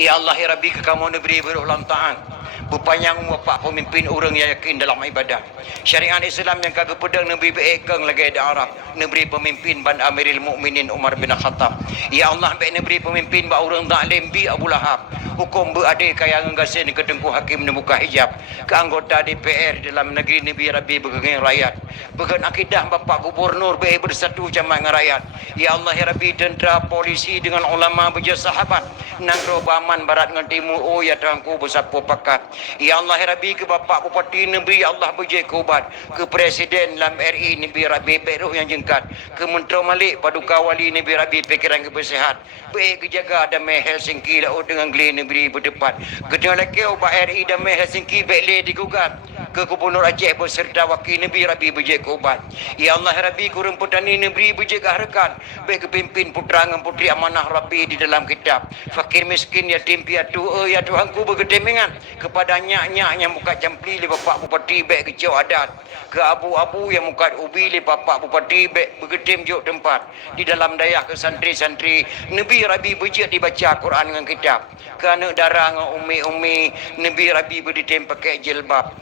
Ya Allah ya Rabbi, kamu negeri berulang tahun berpanjang bapak pemimpin orang yang yakin dalam ibadah syariat Islam yang kagak pedang Nabi beekeng lagi ada Arab negeri pemimpin ban Amirul Mukminin Umar bin Khattab. Ya Allah baik negeri pemimpin ba orang zalim bi Abu Lahab hukum berade kaya nggasin ke tengku hakim membuka hijab ke anggota DPR dalam negeri Nabi Rabbi bergeng rakyat bergen akidah bapak gubernur be bersatu jamaah dengan rakyat. Ya Allah ya Rabbi, tentera polisi dengan ulama bersahabat nangro baman barat dengan timur oh ya Tuhanku bersapu pakat. Ya Allah ya Rabbi, ke bapak bupati negeri Allah berjaya kubat ke presiden dalam RI Nabi Rabbi Beruh yang jengkat ke menteri Malik paduka wali Nabi Rabbi pikiran kebersihat baik kejaga damai Helsinki laut dengan geli negeri berdepan kedua lagi ubah RI damai Helsinki baik le digugat ke Gubernur Aceh beserta wakil Nabi Rabbi berjaya kubat. Ya Allah ya Rabbi, kurang petani negeri berjaga harakat baik kepimpin putra dengan putri amanah Rabbi di dalam kitab fakir miskin yatim piatu ya Tuhanku bergedemengan kepada nyak-nyak yang muka campli le bapak bupati baik kecil adat ke abu-abu yang muka ubi le bapak bupati baik bergedem juk tempat di dalam dayah ke santri-santri Nabi Rabbi berjaya dibaca Quran dengan kitab ke anak darah dengan umi-umi Nabi Rabbi berditem pakai jilbab